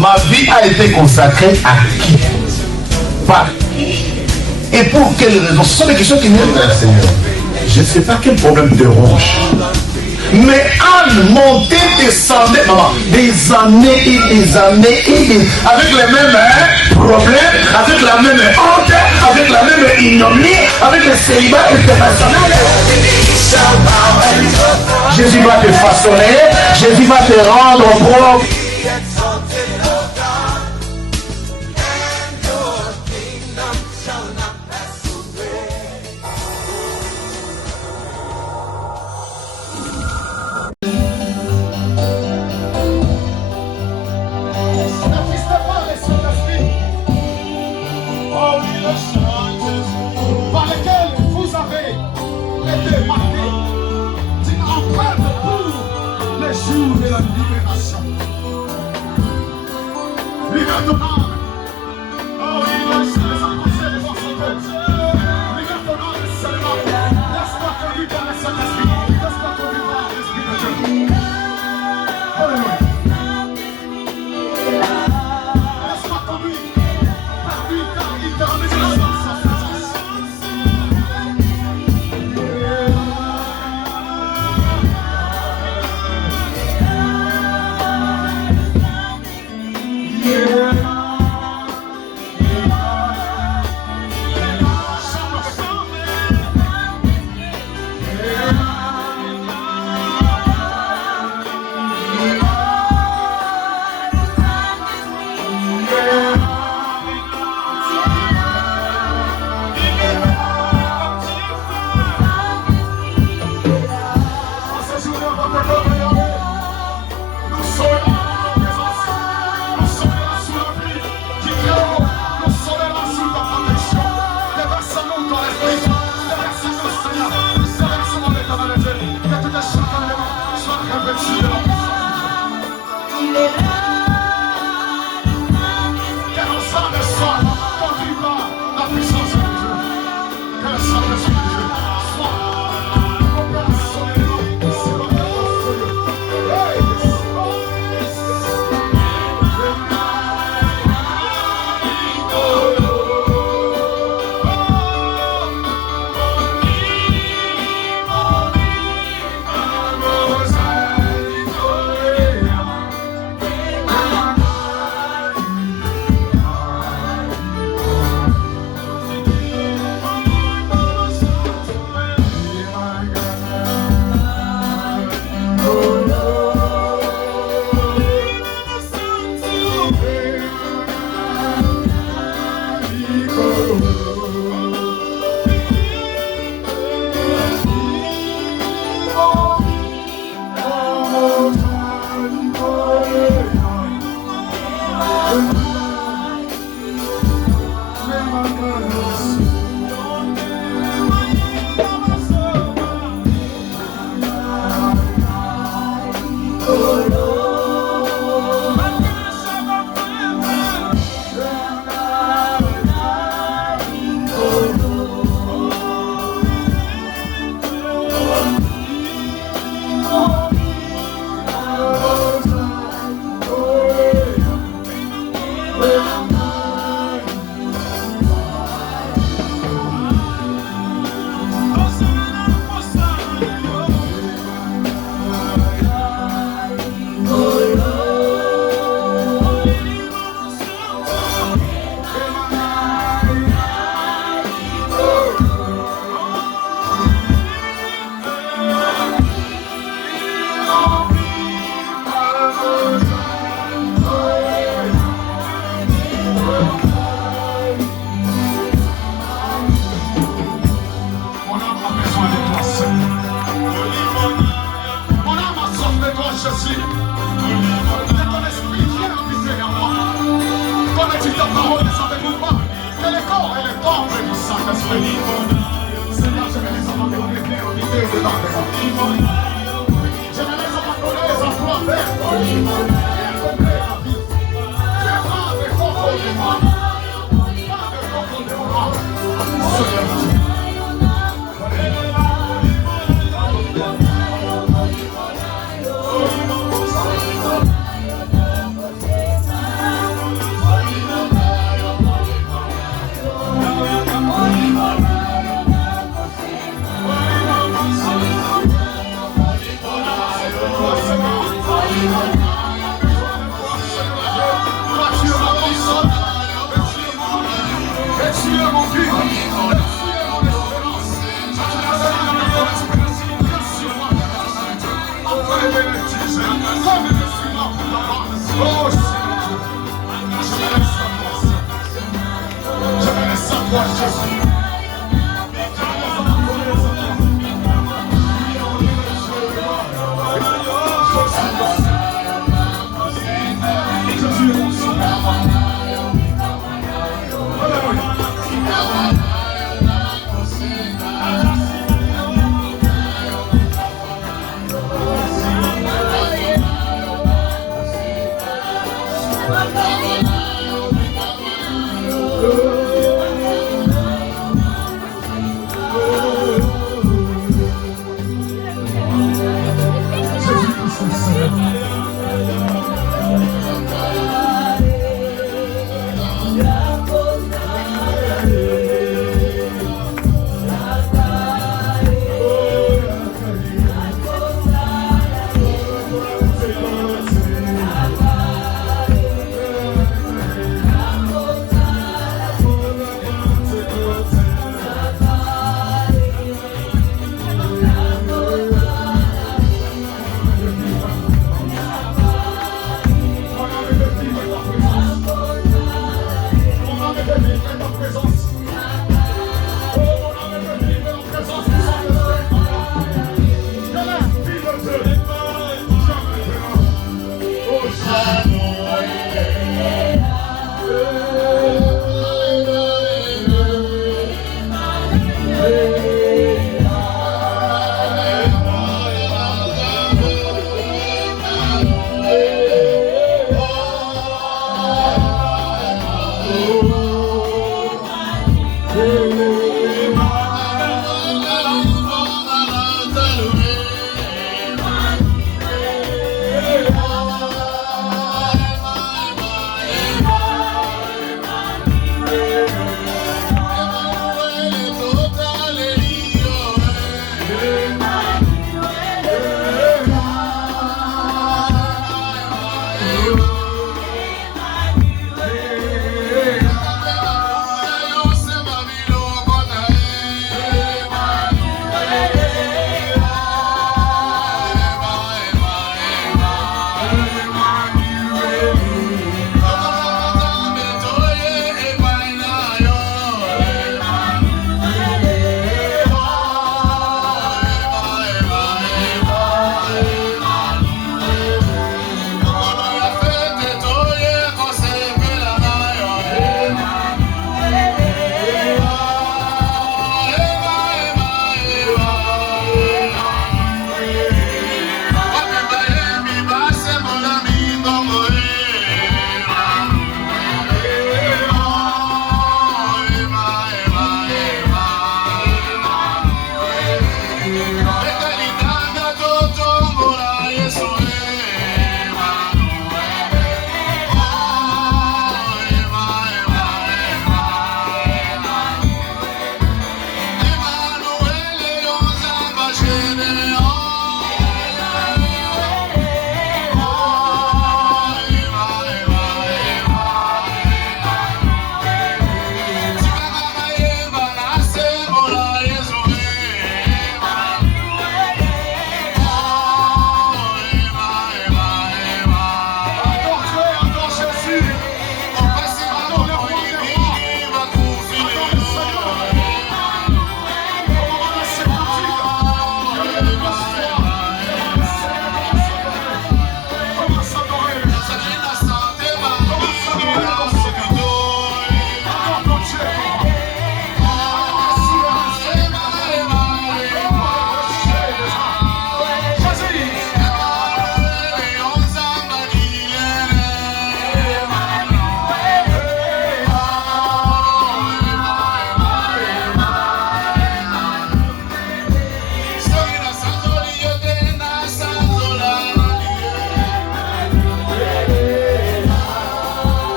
Ma vie a été consacrée à qui? Par qui? Et pour quelles raisons? Ce sont des questions qui viennent vers le Seigneur. Je ne sais pas quel problème te ronge. Mais Anne montait, descendait, maman, des années et des années et des... avec les mêmes problèmes, avec la même honte, avec la même ignominie, avec le célibat international. Jésus va te façonner, Jésus va te rendre propre.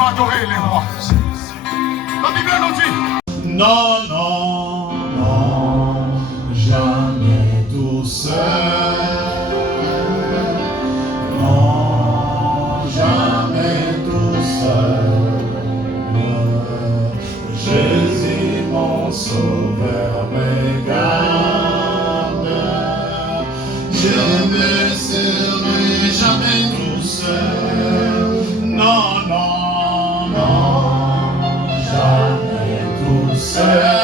vas adorer les rois. La Bible nous dit. Non, non, non, jamais tout seul. Non, jamais tout seul. Jésus, mon sauveur, me garde. Je ne serai jamais tout seul. Non, non, non, jamais tout seul.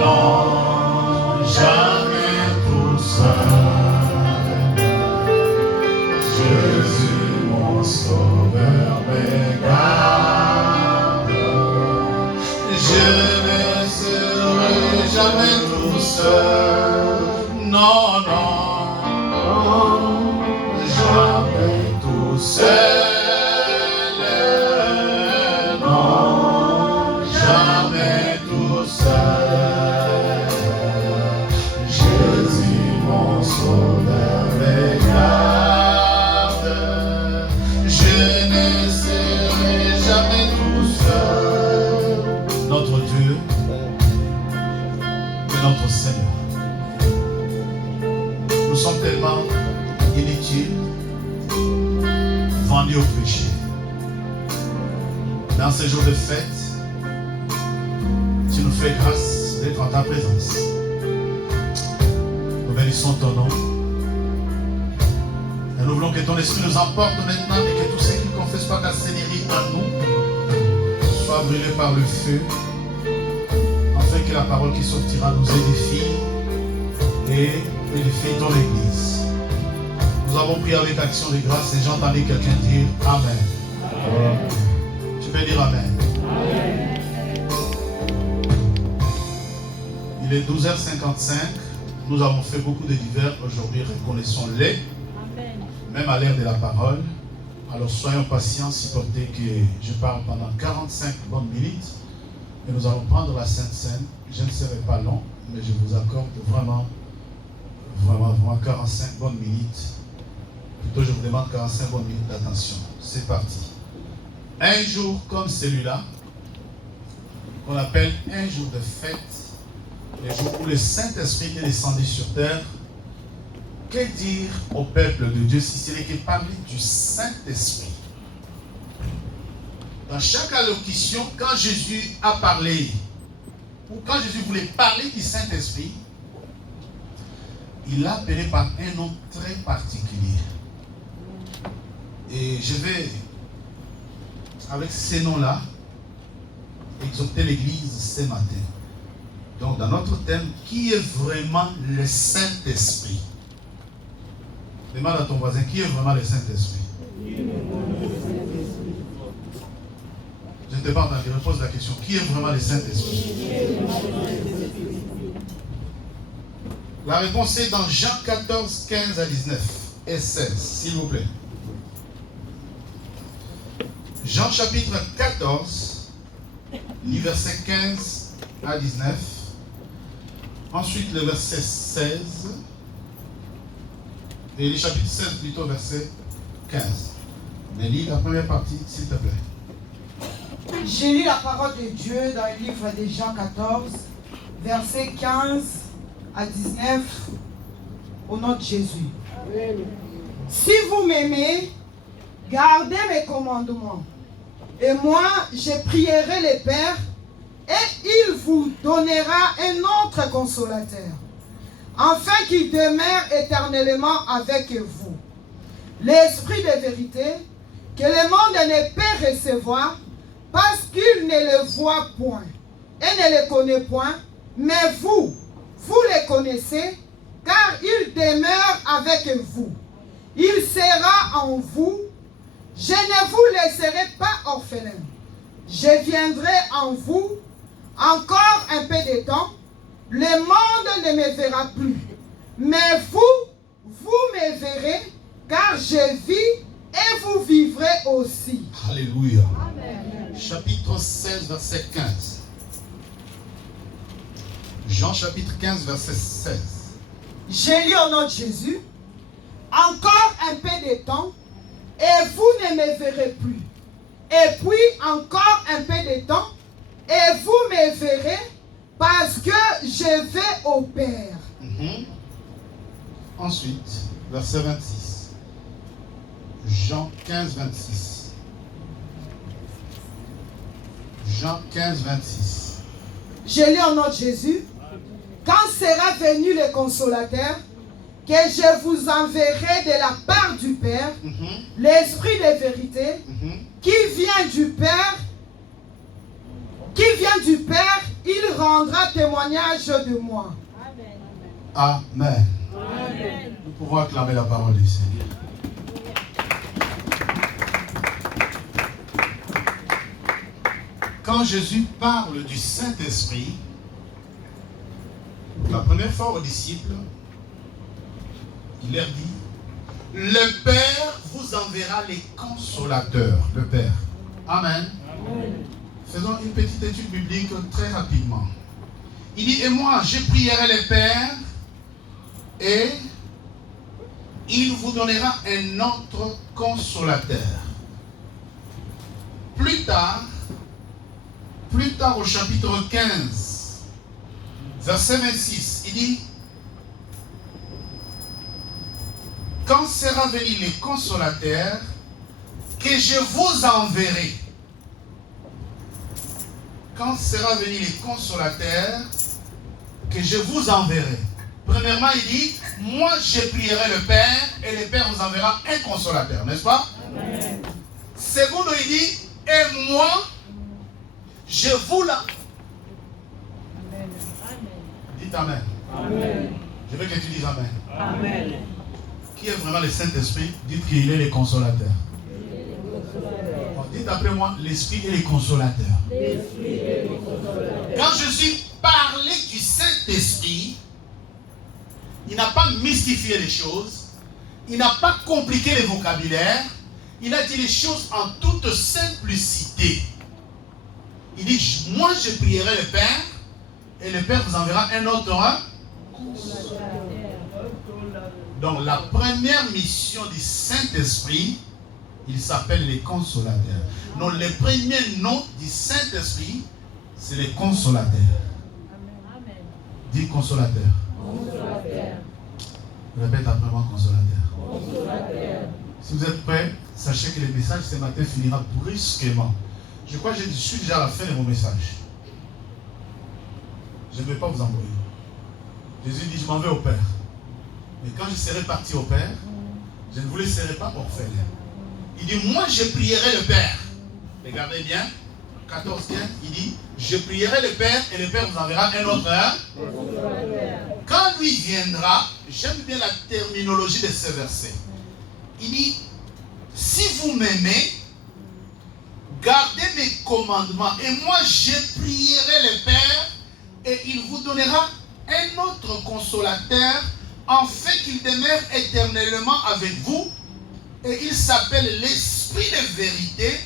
Non, jamais tout seul. Jésus, mon sauveur, me garde. Je ne serai jamais tout seul. Non, non, jamais tout seul. Non, jamais tout seul. Jésus, mon sauveur, me garde. Je ne serai jamais tout seul. Notre Dieu et notre Seigneur. Nous sommes tellement inutiles, vendus au péché. Dans ces jours de fête, tu nous fais grâce d'être en ta présence. Nous bénissons ton nom. Et nous voulons que ton esprit nous emporte maintenant et que tous ceux qui ne confessent pas ta Seigneurie en nous soient brûlés par le feu, afin que la parole qui sortira nous édifie et édifie ton Église. Nous avons prié avec action de grâce et j'entendais quelqu'un dire Amen. Amen. Tu peux dire Amen. Amen. Il est 12h55. Nous avons fait beaucoup de divers aujourd'hui. Reconnaissons-les. Même à l'ère de la parole. Alors soyons patients, supportez que je parle pendant 45 bonnes minutes. Et nous allons prendre la Sainte Seine. Je ne serai pas long, mais je vous accorde vraiment 45 bonnes minutes. Plutôt, je vous demande 45 bonnes minutes d'attention. C'est parti. Un jour comme celui-là, qu'on appelle un jour de fête, le jour où le Saint-Esprit est descendu sur terre, que dire au peuple de Dieu si ce n'est que parler du Saint-Esprit? Dans chaque allocution, quand Jésus a parlé, ou quand Jésus voulait parler du Saint-Esprit, il l'a appelé par un nom très particulier. Et je vais, avec ces noms-là, exhorter l'Église ce matin. Donc, dans notre thème, qui est vraiment le Saint-Esprit? Demande à ton voisin, qui est vraiment le Saint-Esprit? Je ne t'ai pas entendu, repose la question. Qui est vraiment le Saint-Esprit? La réponse est dans Jean 14, 15 à 19 et 16, s'il vous plaît. Jean chapitre 14, verset 15 à 19. Ensuite le verset 16. Et le chapitre 16 plutôt, verset 15. Mais lis la première partie, s'il te plaît. J'ai lu la parole de Dieu dans le livre de Jean 14, verset 15 à 19, au nom de Jésus. Amen. Si vous m'aimez, gardez mes commandements. Et moi, je prierai le Père, et il vous donnera un autre consolateur, afin qu'il demeure éternellement avec vous. L'Esprit de vérité, que le monde ne peut recevoir, parce qu'il ne le voit point et ne le connaît point, mais vous le connaissez, car il demeure avec vous. Il sera en vous. Je ne vous laisserai pas orphelin. Je viendrai en vous encore un peu de temps. Le monde ne me verra plus. Mais vous me verrez, car je vis et vous vivrez aussi. Alléluia. Amen. Chapitre 16, verset 15. Jean chapitre 15, verset 16. J'ai lu au nom de Jésus. Encore un peu de temps, et vous ne me verrez plus. Et puis encore un peu de temps, et vous me verrez parce que je vais au Père. Ensuite, verset 26. Jean 15, 26. Jean 15, 26. Je lis au nom de Jésus. Quand sera venu le consolateur, que je vous enverrai de la part du Père, l'Esprit de vérité, qui vient du Père, il rendra témoignage de moi. Amen. Nous pouvons acclamer la parole du Seigneur. Quand Jésus parle du Saint-Esprit, la première fois aux disciples, il leur dit, le Père vous enverra les consolateurs. Le Père. Amen. Faisons une petite étude biblique très rapidement. Il dit, et moi, je prierai le Père, et il vous donnera un autre consolateur. Plus tard au chapitre 15, verset 26, il dit, quand sera venu les consolateurs, que je vous enverrai. Quand sera venu les consolateurs, que je vous enverrai. Premièrement, il dit, moi je prierai le Père, et le Père vous enverra un consolateur, n'est-ce pas? Amen. Second, il dit, et moi, je vous la... Amen. Dites Amen. Amen. Je veux que tu dises Amen. Amen. Qui est vraiment le Saint-Esprit? Dites qu'il est le consolateur. Dites après moi, l'Esprit est le consolateur. Quand Jésus parlait du Saint-Esprit, il n'a pas mystifié les choses, il n'a pas compliqué les vocabulaires, il a dit les choses en toute simplicité. Il dit, moi je prierai le Père, et le Père vous enverra un autre. Donc la première mission du Saint-Esprit, il s'appelle les consolateurs. Donc le premier nom du Saint-Esprit, c'est les consolateurs. Amen. Dis consolateur. Consolateur. Répète après moi, consolateur. Consolateur. Si vous êtes prêts, sachez que le message ce matin finira brusquement. Je crois que je suis déjà à la fin de mon message. Je ne vais pas vous embrouiller. Jésus dit, je m'en vais au Père. Mais quand je serai parti au Père, je ne vous laisserai pas orphelin. Il dit, moi je prierai le Père. Regardez bien, 14, 15, il dit, je prierai le Père et le Père vous enverra un autre. Quand lui viendra, j'aime bien la terminologie de ce verset. Il dit, si vous m'aimez, gardez mes commandements et moi je prierai le Père et il vous donnera un autre consolateur afin qu'il demeure éternellement avec vous. Et il s'appelle l'Esprit de vérité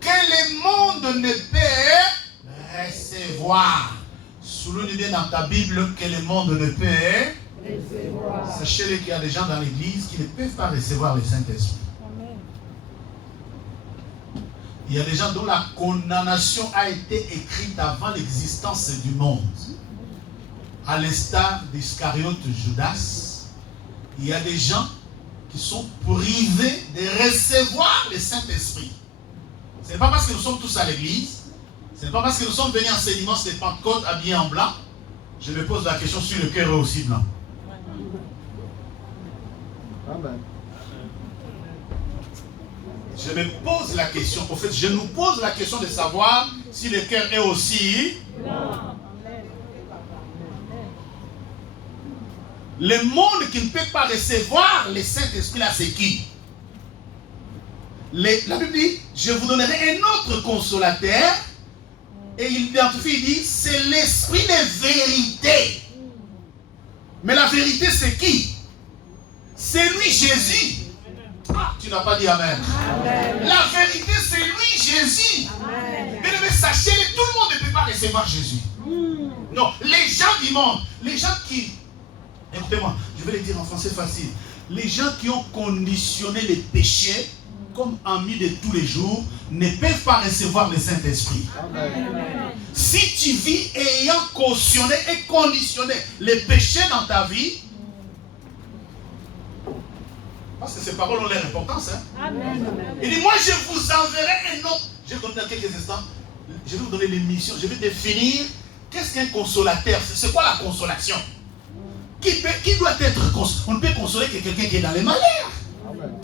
que le monde ne peut recevoir. Souligne bien dans ta Bible que le monde ne peut recevoir. Sachez-le qu'il y a des gens dans l'église qui ne peuvent pas recevoir le Saint-Esprit. Il y a des gens dont la condamnation a été écrite avant l'existence du monde. À l'instar d'Iscariote Judas, il y a des gens qui sont privés de recevoir le Saint-Esprit. Ce n'est pas parce que nous sommes tous à l'église, ce n'est pas parce que nous sommes venus en ce dimanche de Pentecôte habillés en blanc. Je me pose la question si le cœur est aussi blanc. Amen. Je me pose la question, en fait, je nous pose la question de savoir si le cœur est aussi blanc. Le monde qui ne peut pas recevoir le Saint-Esprit, là, c'est qui? La Bible dit, je vous donnerai un autre consolateur. Et il identifie, il dit, c'est l'Esprit de vérité. Mais la vérité, c'est qui? C'est lui, Jésus. Ah, tu n'as pas dit Amen. Amen. La vérité, c'est lui, Jésus. Mais sachez-le, tout le monde ne peut pas recevoir Jésus. Non, les gens du monde, les gens qui... Écoutez-moi, je vais le dire en français facile. Les gens qui ont conditionné les péchés comme amis de tous les jours, ne peuvent pas recevoir le Saint-Esprit. Si tu vis ayant cautionné et conditionné les péchés dans ta vie, parce que ces paroles ont leur importance. Hein? Il dit, moi je vous enverrai un autre. Je vais vous donner dans quelques instants, je vais vous donner l'émission, je vais définir qu'est-ce qu'un consolateur. C'est quoi la consolation? Qui doit être consolé? On ne peut consoler que quelqu'un qui est dans les malheurs.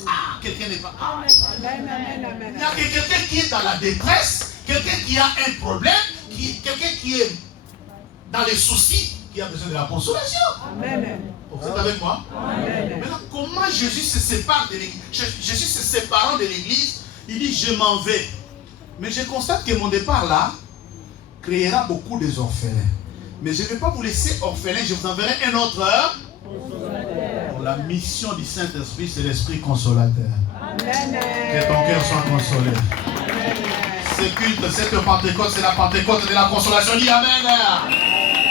Ah, quelqu'un n'est pas. Ah. Il y a quelqu'un qui est dans la détresse, quelqu'un qui a un problème, quelqu'un qui est dans les soucis, qui a besoin de la consolation. Amen. Vous êtes avec moi? Amen. Maintenant, comment Jésus se sépare de l'église? Jésus se séparant de l'église, il dit je m'en vais. Mais je constate que mon départ là créera beaucoup des orphelins. Mais je ne vais pas vous laisser orphelins, je vous enverrai un autre. La mission du Saint-Esprit, c'est l'Esprit consolateur. Amen. Que ton cœur soit consolé. Ce culte, cette Pentecôte, c'est la Pentecôte de la consolation. Dis Amen.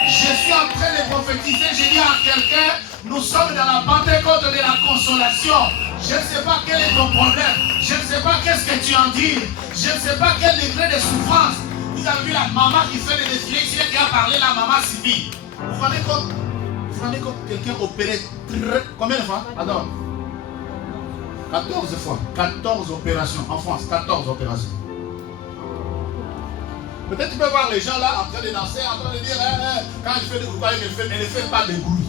Je suis en train de prophétiser, je dis à quelqu'un, nous sommes dans la Pentecôte de la consolation. Je ne sais pas quel est ton problème, je ne sais pas qu'est-ce que tu en dis, je ne sais pas quel degré de souffrance. Vous avez vu la maman qui fait des défilés ici, qui a parlé, la maman Sylvie. Vous vous rendez compte quelqu'un opéré combien de fois? Attends. 14 fois. 14 opérations en France. 14 opérations. Peut-être tu peux voir les gens là en train de danser, en train de dire quand elle fait, vous voyez qu'elle fait, elle ne fait pas de bruit.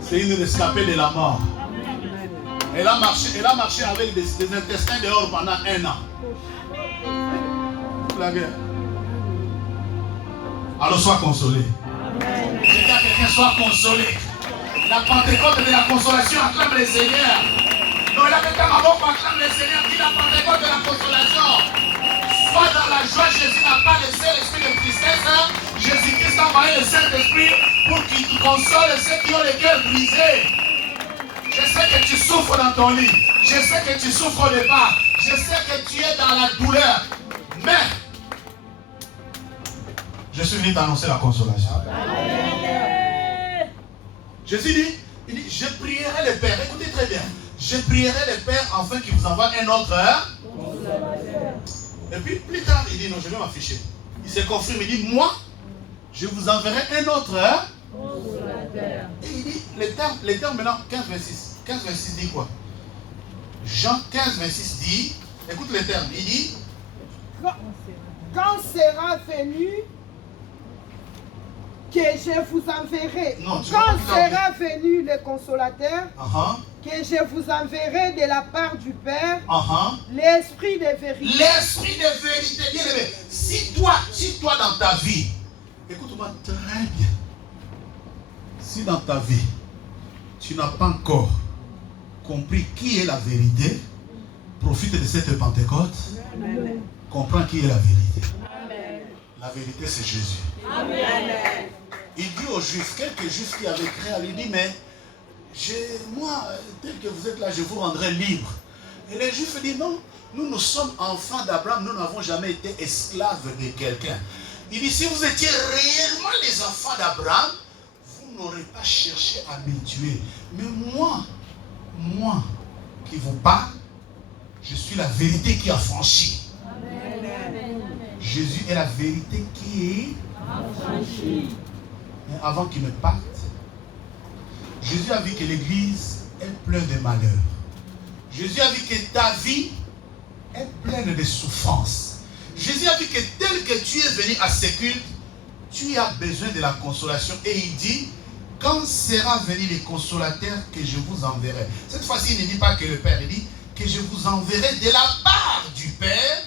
C'est une rescapée de la mort. Elle a marché avec des intestins dehors pendant 1 an. La guerre. Alors sois consolé. Je dis à quelqu'un, sois consolé. La Pentecôte de la consolation, acclame le Seigneur. Non, il a quelqu'un à bord, acclame le Seigneur, dit la Pentecôte de la consolation. Sois dans la joie, Jésus n'a pas laissé l'esprit de tristesse. Jésus-Christ a envoyé le Saint-Esprit pour qu'il te console ceux qui ont les cœurs brisés. Je sais que tu souffres dans ton lit. Je sais que tu souffres au départ. Je sais que tu es dans la douleur. Mais je suis venu t'annoncer la consolation. Jésus dit, il dit, je prierai le Père. Écoutez très bien. Je prierai le Père afin qu'il vous envoie un autre. Et puis plus tard, il dit, non, je vais m'afficher. Il se confirme, il dit, moi, je vous enverrai un autre. Et il dit, les termes maintenant, 15, 26. 15, 26 dit quoi? Jean 15, 26 dit, écoute les termes, il dit, quand sera venu que je vous enverrai. Non, quand sera venu le consolateur, que je vous enverrai de la part du Père, l'esprit de vérité. L'esprit de vérité, bien aimé. Si toi dans ta vie, écoute-moi très bien, si dans ta vie, tu n'as pas encore compris qui est la vérité, profite de cette Pentecôte, comprends qui est la vérité. Amen. La vérité, c'est Jésus. Amen. Il dit aux Juifs, quelques Juifs qui avaient créé, il dit, mais moi, tel que vous êtes là, je vous rendrai libre. Et les Juifs disent, non, nous sommes enfants d'Abraham, nous n'avons jamais été esclaves de quelqu'un. Il dit, si vous étiez réellement les enfants d'Abraham, vous n'aurez pas cherché à me tuer. Mais moi qui vous parle, je suis la vérité qui a franchi. Amen. Jésus est la vérité qui est affranchie. Avant qu'il ne parte, Jésus a vu que l'église est pleine de malheurs. Jésus a vu que ta vie est pleine de souffrances. Jésus a vu que tel que tu es venu à ce culte, tu as besoin de la consolation. Et il dit, quand sera venu le consolateur que je vous enverrai. Cette fois-ci, il ne dit pas que le Père, il dit que je vous enverrai de la part du Père,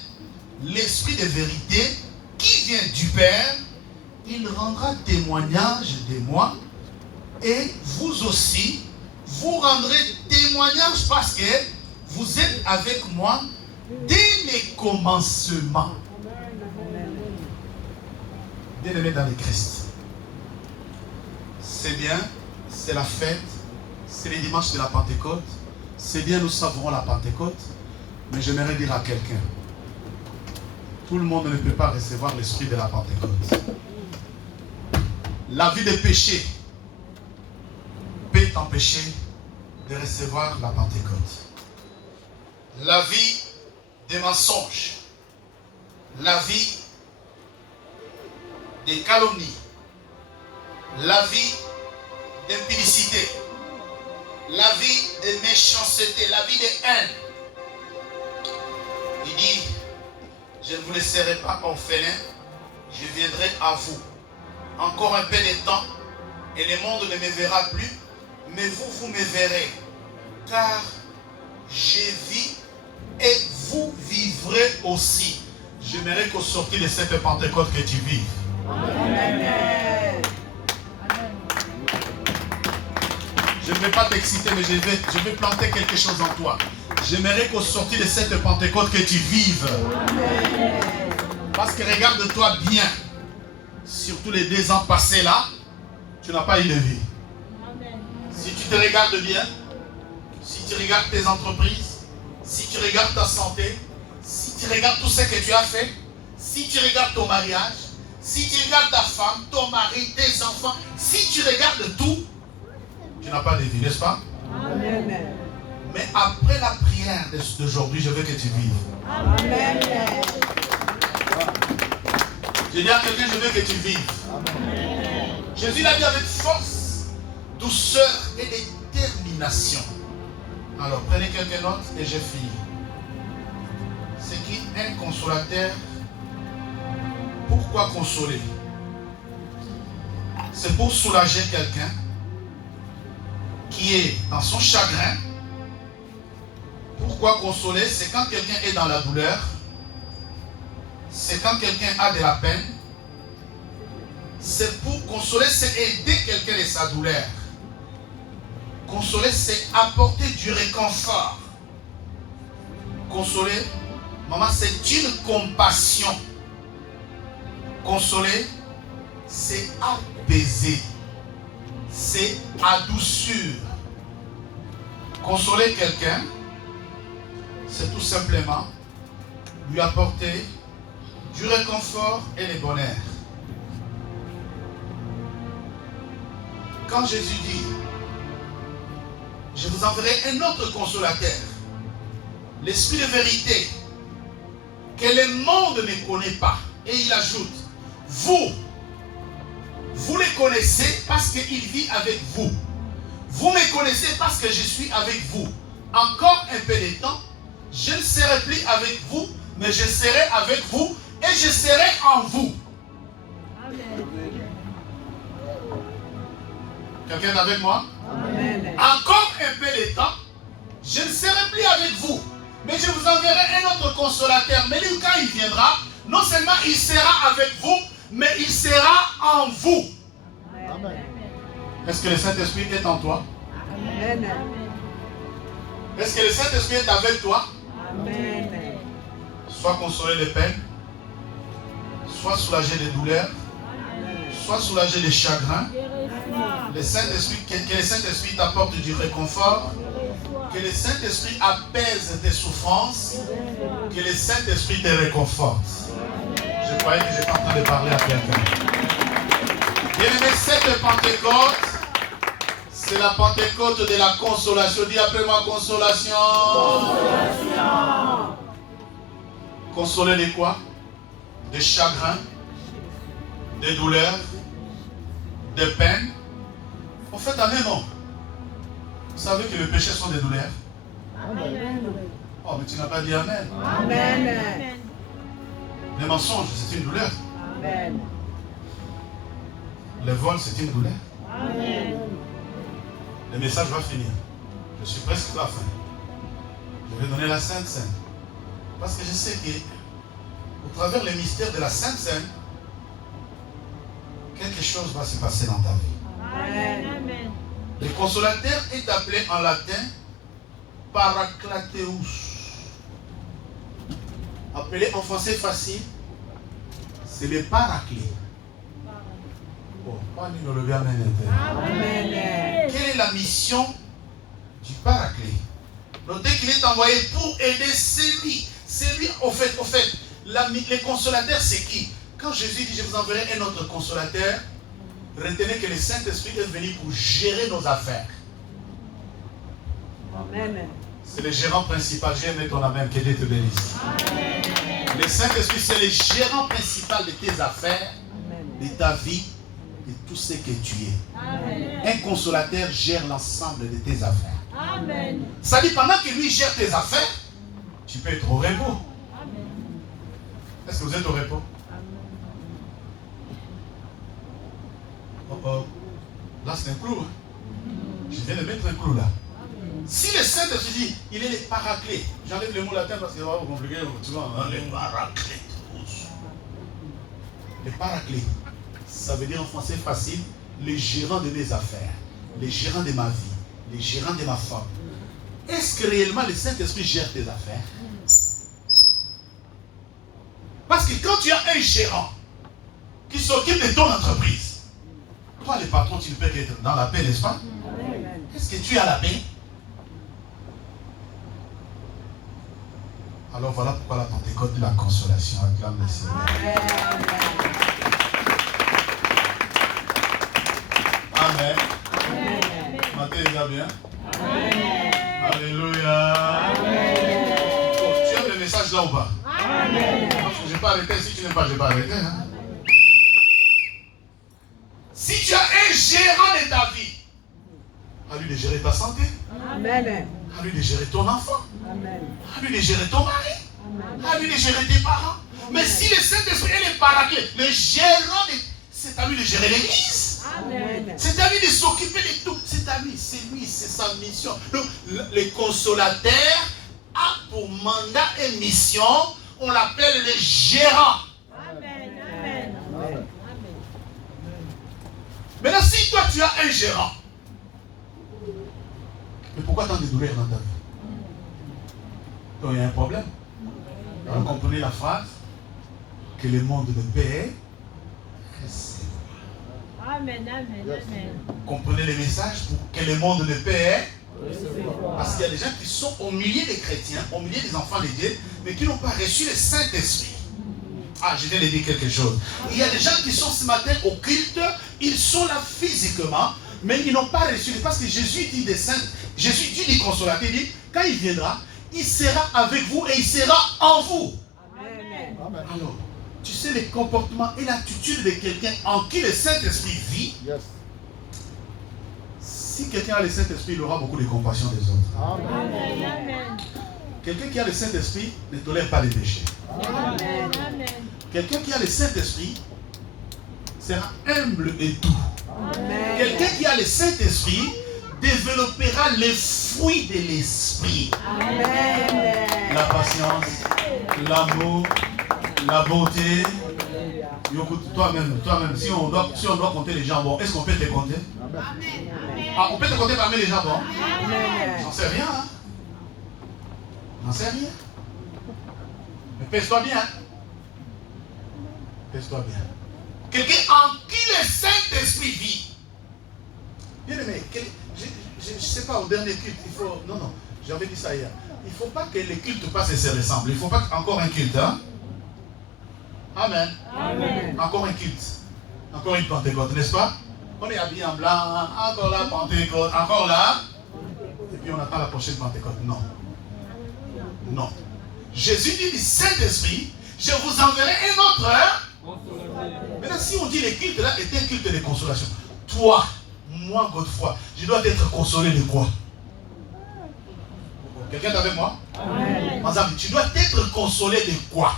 l'esprit de vérité qui vient du Père. Il rendra témoignage de moi et vous aussi, vous rendrez témoignage parce que vous êtes avec moi dès les commencements. Bien-aimés dans le Christ, c'est bien, c'est la fête, c'est les dimanches de la Pentecôte, c'est bien, nous savourons la Pentecôte, mais j'aimerais dire à quelqu'un, tout le monde ne peut pas recevoir l'esprit de la Pentecôte. La vie de péché peut t'empêcher de recevoir la Pentecôte. la vie des mensonges, la vie des calomnies, la vie d'impudicité, la vie de méchanceté, la vie de haine. Il dit, je ne vous laisserai pas orphelins, je viendrai à vous. Encore un peu de temps, et le monde ne me verra plus, mais vous, vous me verrez. Car je vis et vous vivrez aussi. J'aimerais qu'au sortir de cette Pentecôte que tu vives. Amen. Je ne vais pas t'exciter, mais je vais planter quelque chose en toi. J'aimerais qu'au sortir de cette Pentecôte que tu vives. Amen. Parce que regarde-toi bien. Surtout les 2 ans passés là, tu n'as pas eu de vie. Amen. Si tu te regardes bien, si tu regardes tes entreprises, si tu regardes ta santé, si tu regardes tout ce que tu as fait, si tu regardes ton mariage, si tu regardes ta femme, ton mari, tes enfants, si tu regardes tout, tu n'as pas de vie, n'est-ce pas? Amen. Mais après la prière d'aujourd'hui, je veux que tu vives. Amen. Je dis à quelqu'un, je veux que tu vives. Amen. Jésus l'a dit avec force, douceur et détermination. Alors prenez quelques notes et je finis. C'est qui un consolateur? Pourquoi consoler? C'est pour soulager quelqu'un qui est dans son chagrin. Pourquoi consoler? C'est quand quelqu'un est dans la douleur. C'est quand quelqu'un a de la peine. C'est pour consoler, c'est aider quelqu'un de sa douleur. Consoler, c'est apporter du réconfort. Consoler, maman, c'est une compassion. Consoler, c'est apaiser. C'est adoucir. Consoler quelqu'un, c'est tout simplement lui apporter du réconfort et le bonheur. Quand Jésus dit, je vous enverrai un autre consolateur, l'Esprit de vérité, que le monde ne connaît pas. Et il ajoute, vous les connaissez parce qu'il vit avec vous. Vous me connaissez parce que je suis avec vous. Encore un peu de temps, je ne serai plus avec vous, mais je serai avec vous et je serai en vous. Amen. Quelqu'un est avec moi? Amen. Encore un peu de temps, je ne serai plus avec vous, mais je vous enverrai un autre consolateur. Mais lui, quand il viendra, non seulement il sera avec vous, mais il sera en vous. Amen. Est-ce que le Saint-Esprit est en toi? Amen. Est-ce que le Saint-Esprit est avec toi? Amen. Soit consoler les peines, soit soulager les douleurs, soit soulager les chagrins. Le Saint-Esprit, que le Saint-Esprit t'apporte du réconfort, que le Saint-Esprit apaise tes souffrances, que le Saint-Esprit te réconforte. Je croyais que j'étais en train de parler à quelqu'un. Bien-aimé, cette Pentecôte, c'est la Pentecôte de la consolation. Dis après moi, consolation. Consolation. Consoler de quoi? De chagrin, de douleur, de peine. En fait, amen, non. Vous savez que le péché sont des douleurs. Amen. Oh, mais tu n'as pas dit amen. Amen. Les mensonges, c'est une douleur. Amen. Le vol, c'est une douleur. Amen. Le message va finir. Je suis presque à la fin. Je vais donner la Sainte Seine. Parce que je sais qu'au travers les mystères de la Sainte Seine, quelque chose va se passer dans ta vie. Amen. Le consolateur est appelé en latin Paraclateus. Appelé en français facile, c'est le paraclet. Bon, pas nous le lever, amen. Amen. Quelle est la mission du paraclet? Notez qu'il est envoyé pour aider celui. Celui, au fait, les consolateurs, c'est qui? Quand Jésus dit, je vous enverrai un autre consolateur, retenez que le Saint-Esprit est venu pour gérer nos affaires. Amen. C'est le gérant principal. J'ai aimé ton amen. Que Dieu te bénisse. Le Saint-Esprit, c'est le gérant principal de tes affaires, de ta vie, de tout ce que tu es. Amen. Un consolateur gère l'ensemble de tes affaires. Amen. Ça dit, pendant que lui gère tes affaires, tu peux être au repos. Est-ce que vous êtes au repos? Oh oh. Là, c'est un clou. Je viens de mettre un clou là. Si le Saint-Esprit dit, il est le paraclet. J'enlève le mot latin parce que c'est vraiment compliqué. Tu vois, hein, le paraclet. Le paraclet, ça veut dire en français facile, le gérant de mes affaires, le gérant de ma vie, le gérant de ma femme. Est-ce que réellement le Saint-Esprit gère tes affaires? Parce que quand tu as un gérant qui s'occupe de ton entreprise, toi le patron, tu ne peux qu'être dans la paix, n'est-ce pas? Est-ce que tu as la paix? Alors voilà pourquoi la Pentecôte de la consolation acclame le Seigneur. Amen. Amen. Matthieu, il va bien? Amen. Alléluia. Amen. Oh, tu aimes le message là ou pas? Amen. Je ne vais pas arrêter. Si tu n'aimes pas, je ne vais pas arrêter. Hein? Si tu as un gérant de ta vie, à lui de gérer ta santé. Amen. À lui de gérer ton enfant. Amen. À lui de gérer ton mari. Amen. À lui de gérer tes parents. Amen. Mais si le Saint-Esprit est le paraclet, le gérant, c'est à lui de gérer l'église. C'est à lui de s'occuper de tout. C'est à lui, c'est lui, c'est sa mission. Donc, le consolateur a pour mandat et mission, on l'appelle le gérant. Amen. Amen. Amen. Maintenant, si toi tu as un gérant, mais pourquoi tant de douleurs dans ta vie? Donc il y a un problème. Alors comprenez la phrase que le monde ne paie. Amen, amen, amen. Comprenez le message pour que le monde ne paie. Parce qu'il y a des gens qui sont au milieu des chrétiens, au milieu des enfants de Dieu, mais qui n'ont pas reçu le Saint-Esprit. Ah, je viens de dire quelque chose. Il y a des gens qui sont ce matin au culte, ils sont là physiquement, mais ils n'ont pas reçu. Parce que Jésus dit des saints, Jésus dit du consolateur, il dit, quand il viendra, il sera avec vous et il sera en vous. Amen. Alors, tu sais le comportement et l'attitude de quelqu'un en qui le Saint-Esprit vit. Yes. Si quelqu'un a le Saint-Esprit, il aura beaucoup de compassion des autres. Amen. Amen. Quelqu'un qui a le Saint-Esprit ne tolère pas les péchés. Amen. Quelqu'un qui a le Saint-Esprit sera humble et doux. Amen. Quelqu'un qui a le Saint-Esprit développera les fruits de l'Esprit. Amen. La patience, l'amour, la bonté. Toi-même, si on doit compter les jambons, est-ce qu'on peut te compter? Amen. Ah, on peut te compter parmi les jambons? J'en sais rien. Hein? J'en sais rien. Mais pèse-toi bien. Pèse-toi bien. Quelqu'un en qui le Saint-Esprit vit. Bien aimé, je ne sais pas, au dernier culte, il faut... Non, j'avais dit ça hier. Il ne faut pas que les cultes passent et se ressemblent. Il ne faut pas encore un culte. Hein? Amen. Amen. Encore un culte. Encore une Pentecôte, n'est-ce pas? On est habillé en blanc, encore là, Pentecôte, encore là. Et puis on attend la prochaine Pentecôte. Non. Non. Jésus dit du Saint-Esprit, je vous enverrai un autre. Maintenant, si on dit le culte là est un culte de consolation, toi, moi, Godefroy, je dois être consolé de quoi? Quelqu'un est avec moi? Amen. Tu dois être consolé de quoi?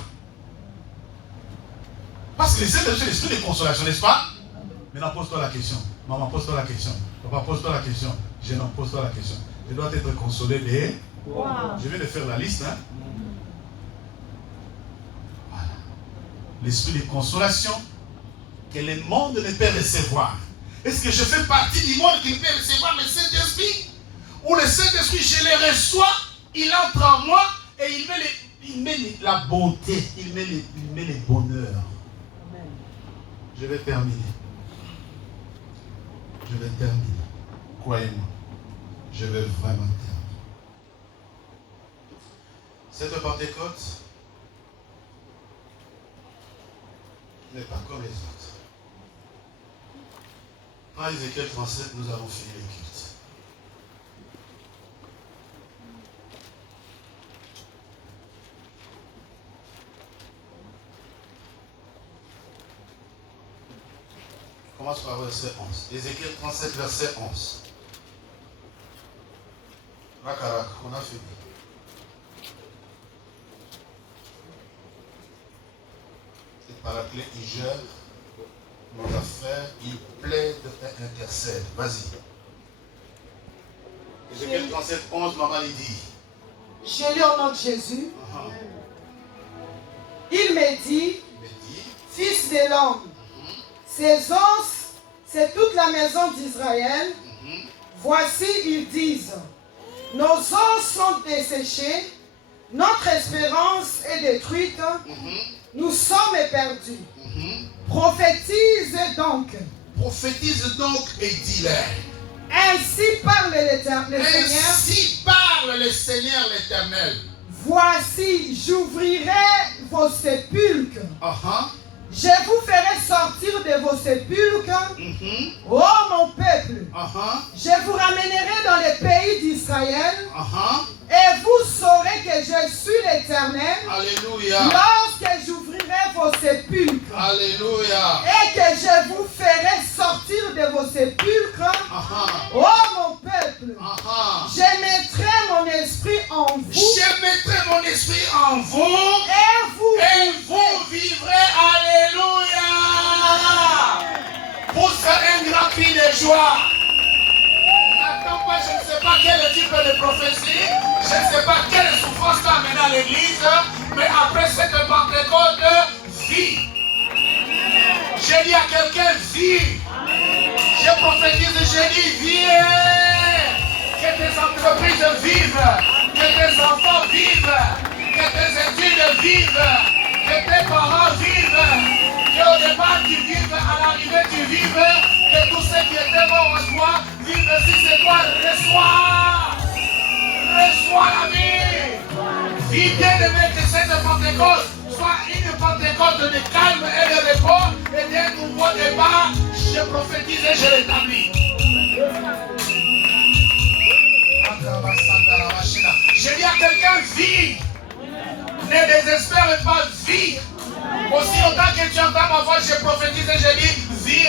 Parce que le Saint-Esprit est l'esprit de consolation, n'est-ce pas? Maintenant, pose-toi la question. Maman, pose-toi la question. Papa, pose-toi la question. Jeune homme, pose-toi la question. Je dois être consolé de... Wow. Je viens de faire la liste. Hein? Voilà. L'esprit de consolation que le monde ne peut recevoir. Est-ce que je fais partie du monde qui peut recevoir le Saint-Esprit? Ou le Saint-Esprit, je le reçois, il entre en moi et il met la bonté, il met le bonheur. Amen. Je vais terminer. Je vais terminer. Croyez-moi. Je vais vraiment terminer. Cette Pentecôte n'est pas comme les autres. Par Ézéchiel 37, nous avons fini le culte. commence par verset 11. Ézéchiel 37, verset 11. Rakarak, on a fini. Le paraclet, il gère nos affaires, il plaide et intercède. Vas-y. Ézéchiel 37, 11, maman, il dit. Je lis au nom de Jésus. Il me dit, fils de l'homme, ces os, c'est toute la maison d'Israël. Voici, ils disent, nos os sont desséchés, notre espérance est détruite, nous sommes perdus. Prophétise donc. Prophétise donc et dis-leur. Ainsi parle l'Éternel. Ainsi parle le Seigneur l'Éternel. Voici, j'ouvrirai vos sépulcres. Je vous ferai sortir de vos sépulcres, ô mon peuple. Je vous ramènerai dans les pays d'Israël. Et vous saurez que je suis l'Éternel. Alléluia. Lorsque j'ouvrirai vos sépulcres. Alléluia. Et que je vous ferai sortir de vos sépulcres. ô mon peuple. Je mettrai mon esprit en vous. Je mettrai mon esprit en vous. Et vous vivrez. Alléluia. Pousse un grand cri de joie. N'attends pas, je ne sais pas quel type de prophétie, je ne sais pas quelle souffrance t'a amené à l'église, mais après cette Pentecôte, vis. J'ai dit à quelqu'un, vis. Je prophétise, je dis, vis. Que tes entreprises vivent, que tes enfants vivent, que tes études vivent, que tes parents vivent. Qu'au départ tu vives, à l'arrivée tu vives, que tous ceux qui étaient morts en toi vivent. Si c'est toi, reçois. Reçois la vie. Vis bien aimé que cette Pentecôte soit une Pentecôte de calme et de repos et d'un nouveau départ. Je prophétise et je l'établis. Je dis à quelqu'un, vis. Ne désespère pas, vis. Aussi longtemps que tu entends ma voix, je prophétise et je dis, vis.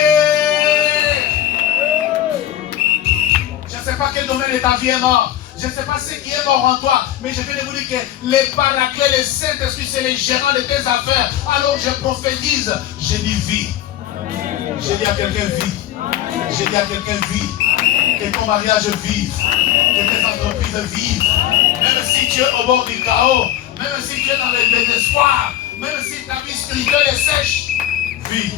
Je ne sais pas quel domaine de ta vie est mort. Je ne sais pas ce qui est mort en toi. Mais je viens de vous dire que les paraclets, les Saint-Esprit, c'est les gérants de tes affaires. Alors je prophétise, je dis, vis. Je dis à quelqu'un, vis. Je dis à quelqu'un, vis. Que ton mariage vive. Que tes entreprises vivent. Même si tu es au bord du chaos. Même si tu es dans le désespoir. Même si ta vie spirituelle est sèche, vis.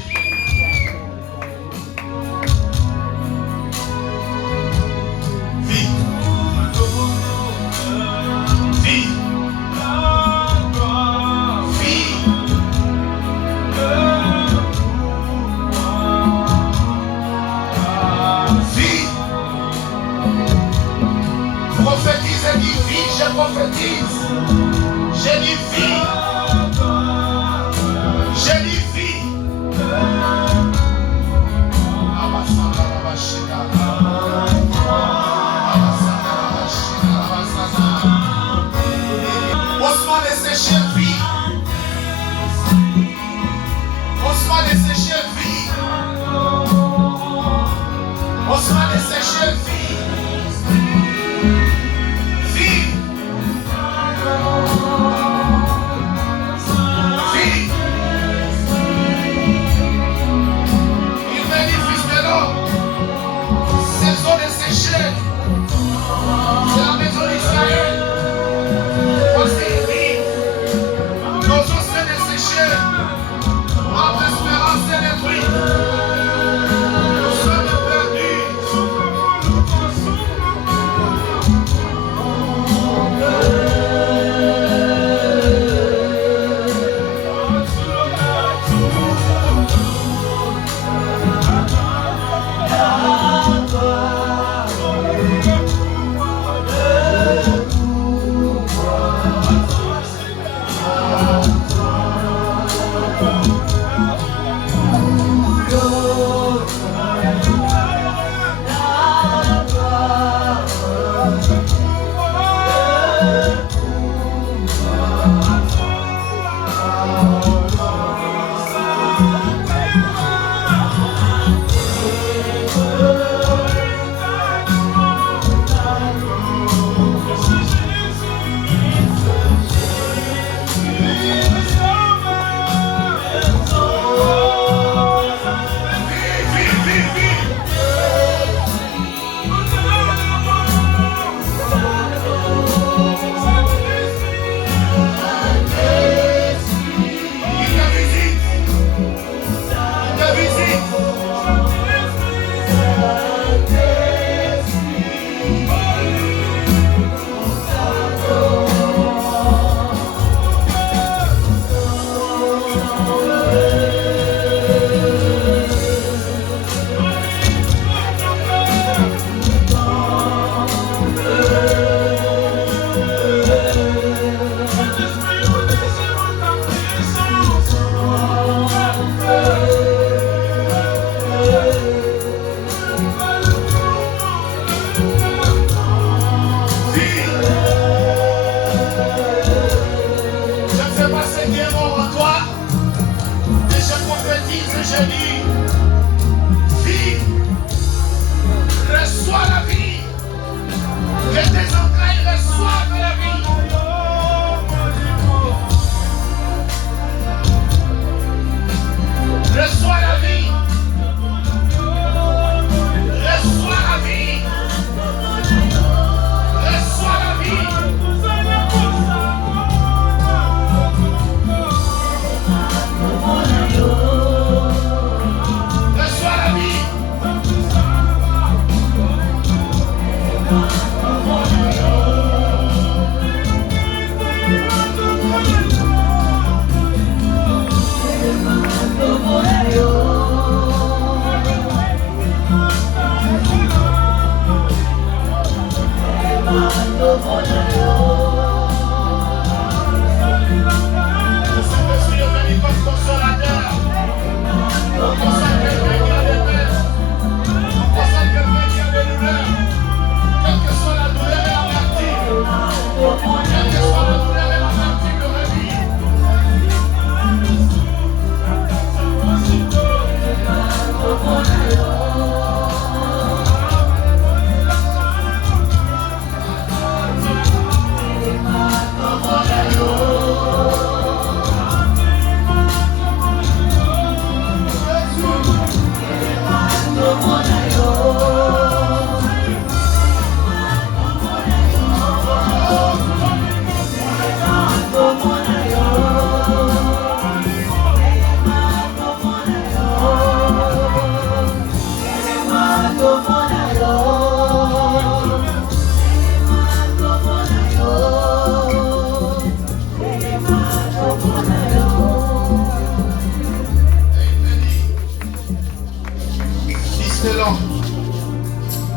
Vis. Vis. Vis. Vis. Prophétise et dis vis, je prophétise. Je dis vis. Je dis vie. Osman dessécher vie. Osman dessécher vie. Osman dessécher vie. Vie. qui est mort en toi. Et je prophétise et je dis, vie, reçois la vie. Que tes entrailles reçoivent la vie. Reçois la vie. Reçois la vie. Reçois la vie. Reçois la vie. Saint-Esprit est venu comme consolateur. On console quelqu'un qui a des peines. On console quelqu'un qui a des douleurs. Quelle que soit la douleur et l'amertume. Quelle que soit la douleur et l'amertume de la vie.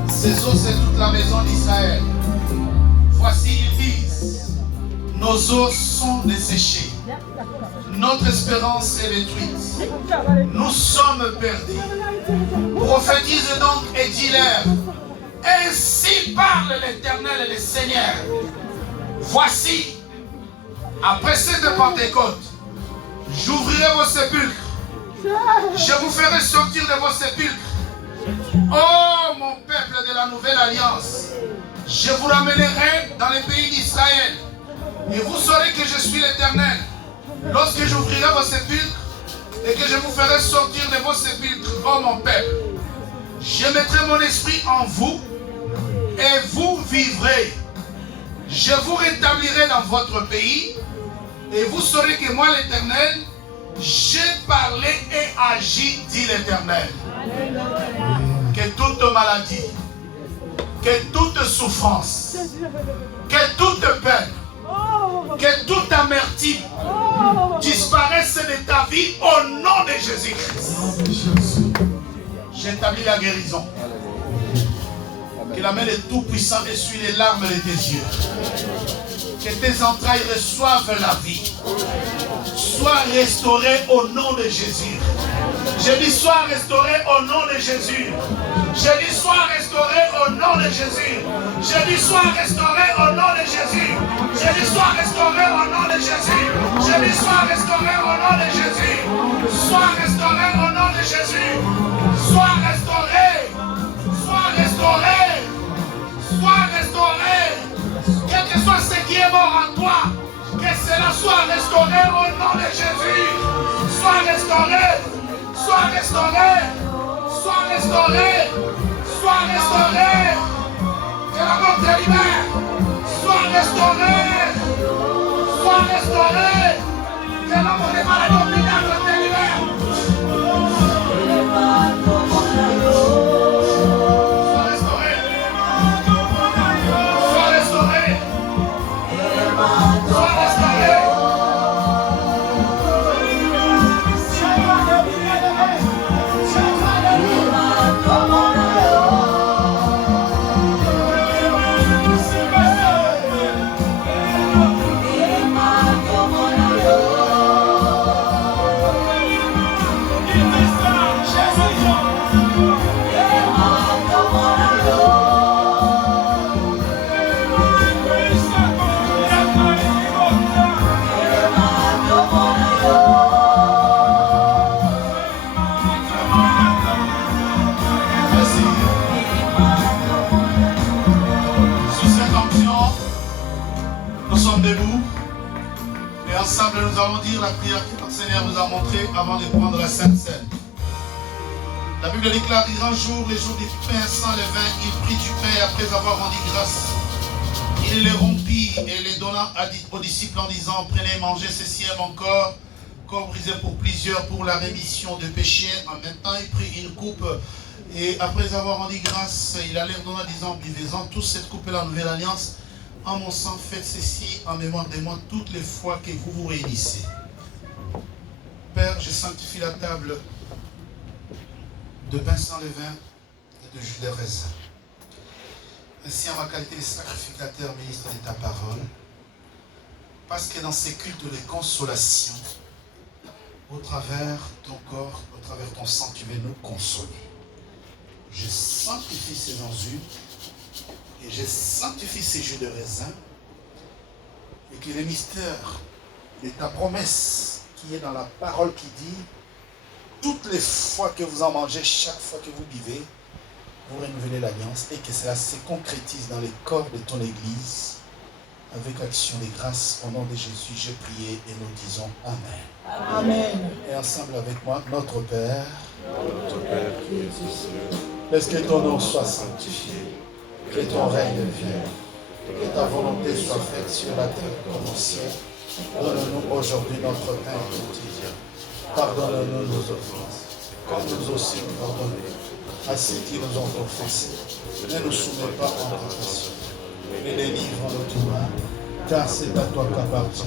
Ces eaux, c'est toute la maison d'Israël. Voici, ils disent, nos eaux sont desséchées. Notre espérance est détruite. Nous sommes perdus. Prophétise donc et dis-leur, ainsi parle l'Éternel et le Seigneur. Voici, après cette Pentecôte, j'ouvrirai vos sépulcres. Je vous ferai sortir de vos sépulcres. Oh mon peuple de la nouvelle alliance, je vous ramènerai dans les pays d'Israël et vous saurez que je suis l'Éternel. Lorsque j'ouvrirai vos sépulcres et que je vous ferai sortir de vos sépulcres, oh mon peuple, je mettrai mon esprit en vous et vous vivrez. Je vous rétablirai dans votre pays et vous saurez que moi l'Éternel, j'ai parlé et agi, dit l'Éternel. Que toute maladie, que toute souffrance, que toute peine, que toute amertume disparaisse de ta vie au nom de Jésus-Christ. J'établis la guérison. Que la main de Tout-Puissant essuie les larmes de tes yeux. Que tes entrailles reçoivent la vie. Sois restauré au nom de Jésus. Je dis sois restauré au nom de Jésus. Je dis sois restauré au nom de Jésus. Je dis sois restauré au nom de Jésus. Je dis sois restauré au nom de Jésus. Je dis sois restauré au nom de Jésus. Sois restauré au nom de Jésus. Sois restauré. Sois restauré. Sois restauré. Quel que soit ce qui est mort en toi, que cela soit restauré au nom de Jésus. Sois restauré. Sois restauré. Sois restauré. Sois restauré. Que la mort te libère. Sois restauré. Sois restauré. Que la mort des malades obligables te libère. Sois restauré. Sois restauré. Sois restauré. Et ensemble, nous allons dire la prière que notre Seigneur nous a montrée avant de prendre la Sainte Seine. La Bible déclare, il un jour, les jours du pain sans levain, il prit du pain et après avoir rendu grâce, il les rompit et les donna aux disciples en disant, prenez et mangez, ceci est mon corps brisé pour plusieurs pour la rémission de péchés. En même temps, il prit une coupe et après avoir rendu grâce, il allait leur donner en disant, buvez-en tous cette coupe est la nouvelle alliance. En mon sang, faites ceci en mémoire de moi toutes les fois que vous vous réunissez. Père, je sanctifie la table de pain sans levain et de jus de raisin. Ainsi, en ma qualité de sacrificateur, ministre de ta parole, parce que dans ces cultes de consolation, au travers ton corps, au travers ton sang, tu veux nous consoler. Je sanctifie ces enzymes et je sanctifie ces jus de raisin et que le mystère de ta promesse qui est dans la parole qui dit toutes les fois que vous en mangez, chaque fois que vous buvez, vous renouvelez l'alliance et que cela se concrétise dans les corps de ton Église. Avec action de grâce, au nom de Jésus, j'ai prié et nous disons Amen. Amen. Et ensemble avec moi, notre Père, qui es aux cieux, laisse que ton nom soit sanctifié, que ton règne vienne, que ta volonté soit faite sur la terre comme au ciel. Donne-nous aujourd'hui notre pain quotidien. Pardonne-nous nos offenses, comme nous aussi nous pardonnons à ceux qui nous ont offensés. Ne nous soumets pas en tentation, mais délivre-nous du mal, car c'est à toi qu'appartient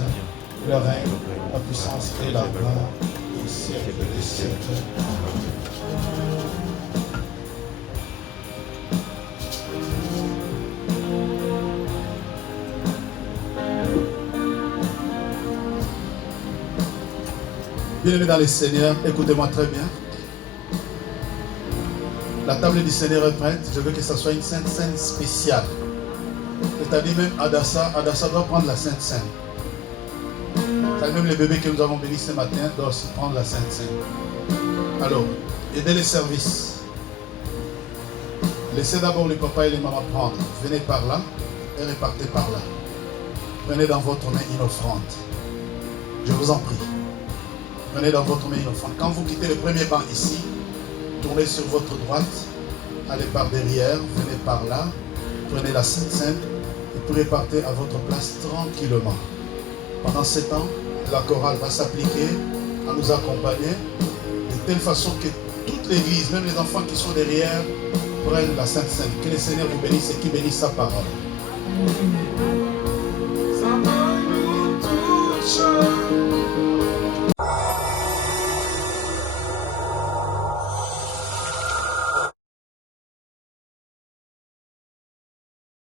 le règne, la puissance et la gloire au siècle des siècles. Bien-aimés dans le Seigneur, écoutez-moi très bien. La table du Seigneur est prête. Je veux que ce soit une Sainte Seine spéciale. C'est-à-dire même Adassa doit prendre la Sainte Seine. Même les bébés que nous avons bénis ce matin doivent aussi prendre la Sainte Seine. Alors, aidez les services. Laissez d'abord les papas et les mamans prendre. Venez par là et repartez par là. Prenez dans votre main une offrande. Je vous en prie. Prenez dans votre main une offrande. Quand vous quittez le premier banc ici, tournez sur votre droite, allez par derrière, venez par là, prenez la Sainte Seine et puis repartez à votre place tranquillement. Pendant ce temps, la chorale va s'appliquer à nous accompagner de telle façon que toute l'église, même les enfants qui sont derrière, prennent la Sainte Seine. Que le Seigneur vous bénisse et qu'il bénisse sa parole.